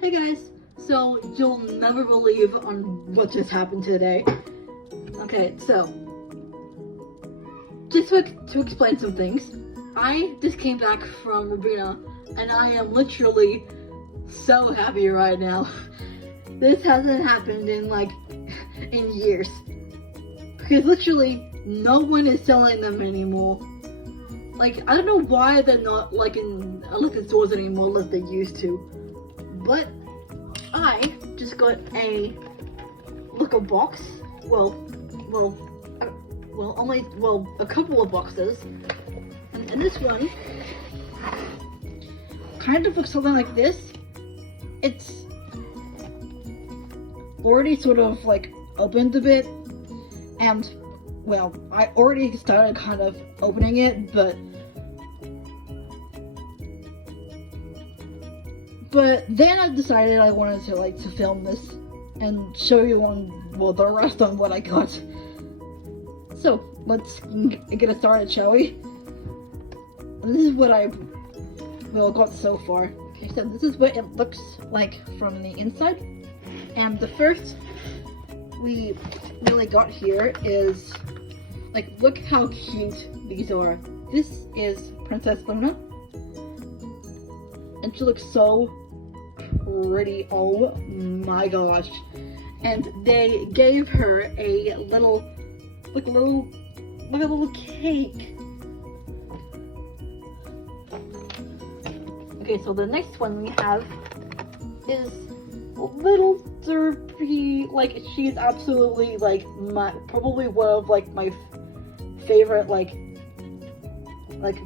Hey guys, so you'll never believe on what just happened today. Okay, so just to explain some things, I just came back from Rabina and I am literally so happy right now. This hasn't happened in years. Because literally no one is selling them anymore. Like, I don't know why they're not in stores anymore like they used to. But I just got a box. A couple of boxes. And this one kind of looks something like this. It's already sort of opened a bit, and well, I already started kind of opening it, but then I decided I wanted to film this and show you the rest on what I got. So let's get it started, shall we? And this is what I got so far. Okay, so this is what it looks like from the inside. And the first we really got here is, look how cute these are. This is Princess Luna. And she looks so pretty, oh my gosh. And they gave her a little cake. Okay, so the next one we have is little Derpy. She's absolutely probably one of my favorite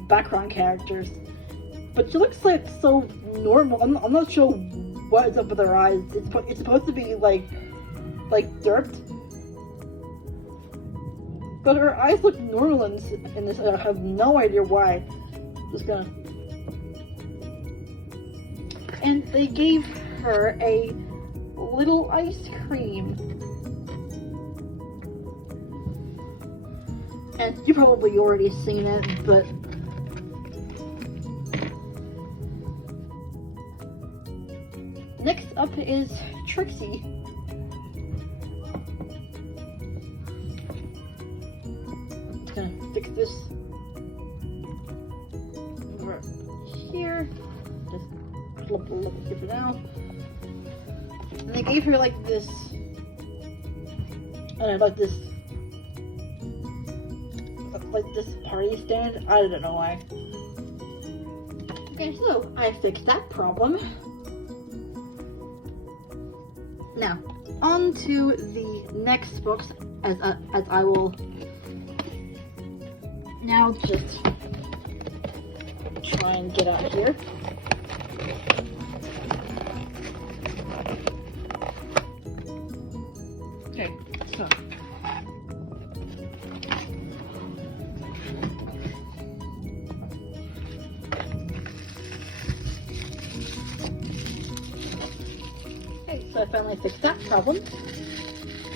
background characters. But she looks so normal. I'm not sure what is up with her eyes. It's supposed to be derped, but her eyes look normal in this. I have no idea why. Just gonna. And they gave her a little ice cream. And you probably already seen it, but next up is Trixie. I'm just gonna fix this over here. Just flip a little bit now. And they gave her this, I don't know, this party stand. I don't know why. Okay, so I fixed that problem. Now, on to the next box, as I will now just try and get out here. Okay, so so I finally fixed that problem.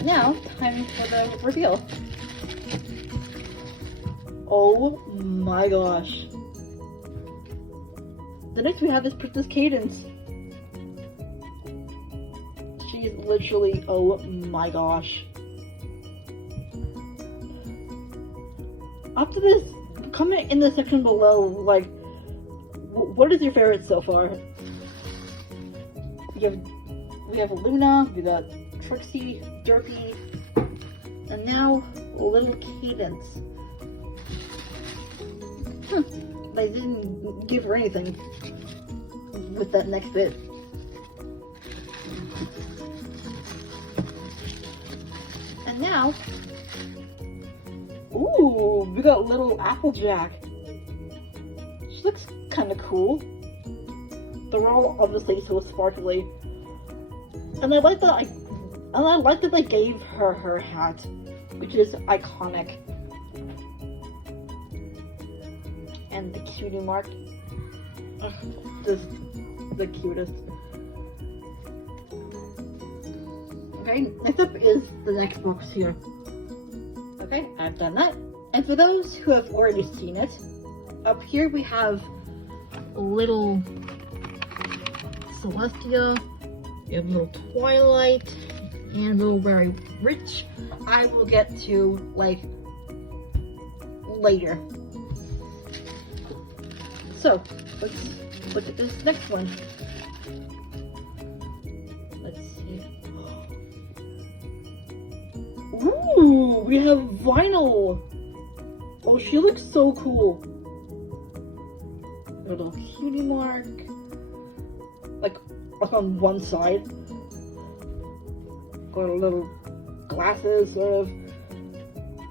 Now, time for the reveal. Oh my gosh. The next we have is Princess Cadance. She's literally, oh my gosh. After this, comment in the section below, what is your favorite so far? We have Luna, we got Trixie, Derpy, and now little Cadance. They didn't give her anything with that next bit. And now, ooh, we got little Applejack. She looks kind of cool. They're all obviously so sparkly. And I like that they gave her her hat, which is iconic. And the cutie mark. Ugh, just the cutest. Okay, next up is the next box here. Okay, I've done that. And for those who have already seen it, up here we have a little Celestia You have little Twilight and little Very Rich. I will get to like later. So let's look at this next one. Let's see. Ooh, we have Vinyl. Oh, she looks so cool. A little cutie mark, like on one side. Got a little glasses, sort of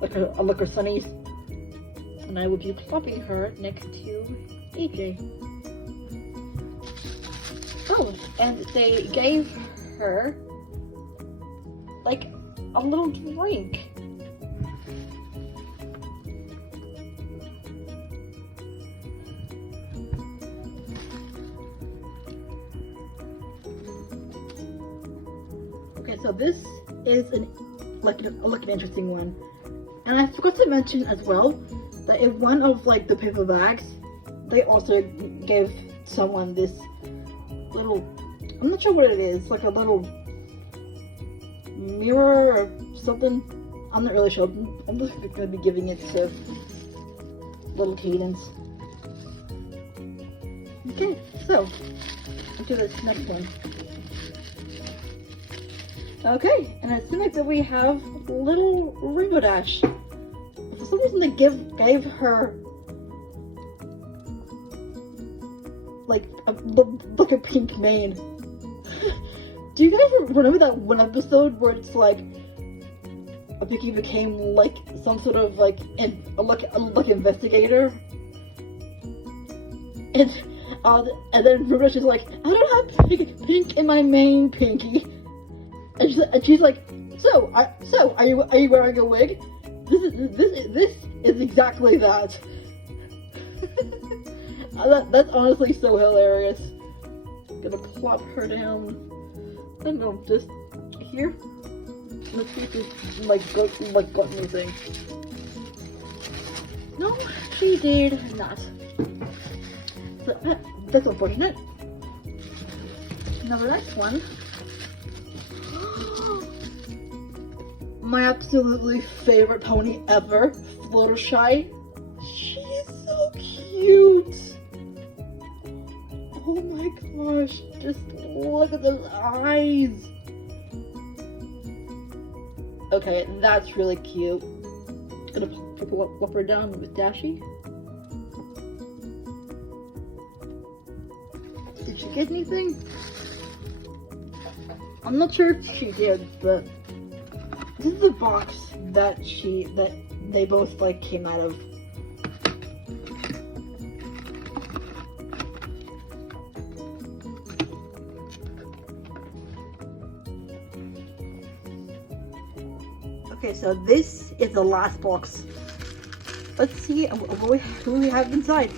like a Sunny's. And I will be plopping her next to AJ. Oh, and they gave her like a little drink. Okay, so this is an interesting one, and I forgot to mention as well that in one of like the paper bags, they also gave someone this little, I'm not sure what it is, like a little mirror or something. I'm not really sure. I'm just gonna be giving it to little Cadence. Okay, so into this next one. Okay, and it seems like that we have little Rainbow Dash. For some reason they gave her like a pink mane. Do you guys remember that one episode where it's like a Pinky became like some sort of like investigator? And then Rainbow Dash is like, I don't have pink in my mane, Pinky. And she's like, so are you wearing a wig? This is exactly that. That's honestly so hilarious. Gonna plop her down. I don't know, just here. Let's see if this got anything. No, she did not. So that's unfortunate. Now the next one. My absolutely favorite pony ever, Fluttershy. She is so cute. Oh my gosh, just look at those eyes. Okay, that's really cute. Gonna flip her down with Dashi. Did she get anything? I'm not sure if she did, but this is the box that they both like came out of. Okay, so this is the last box. Let's see who we have inside.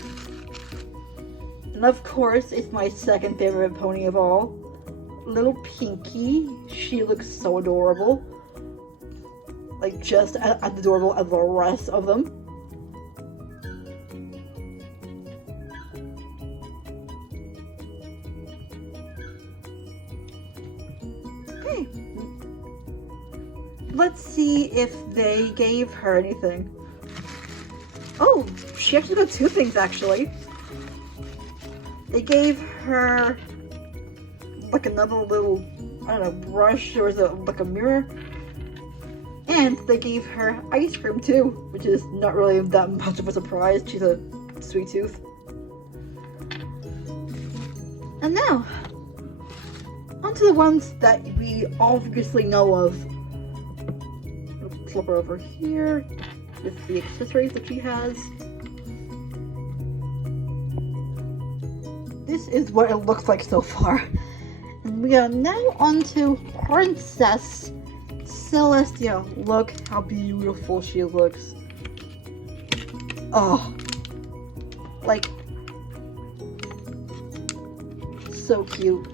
And of course, it's my second favorite pony of all. Little Pinky. She looks so adorable. Like, just as adorable as the rest of them. Okay. Let's see if they gave her anything. Oh, she actually got two things, actually. They gave her like another little, I don't know, brush, or is it like a mirror? And they gave her ice cream too, which is not really that much of a surprise. She's a sweet tooth. And now, onto the ones that we obviously know of. Flip her over here with the accessories that she has. This is what it looks like so far. And we are now onto Princess Celestia. Look how beautiful she looks. Oh, like, so cute.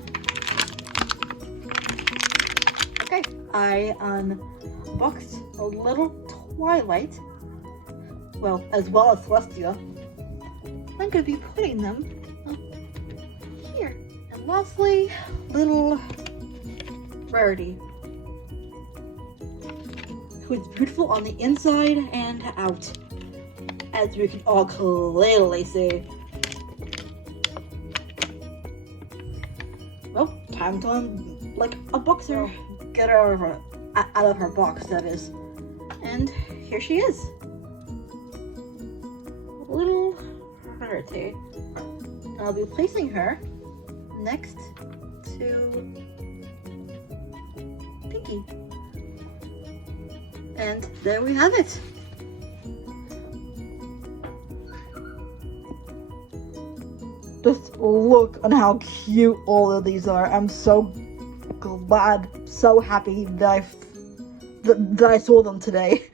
Okay, I unboxed a little Twilight, well as Celestia. I'm gonna be putting them up here. And lastly, little Rarity, who is beautiful on the inside and out, as we can all clearly see. Well, time to unbox her. Get her out of her box, that is. And here she is. Little Rarity. And I'll be placing her next to Pinkie. And there we have it. Just look on how cute all of these are. I'm so glad, so happy that I saw them today.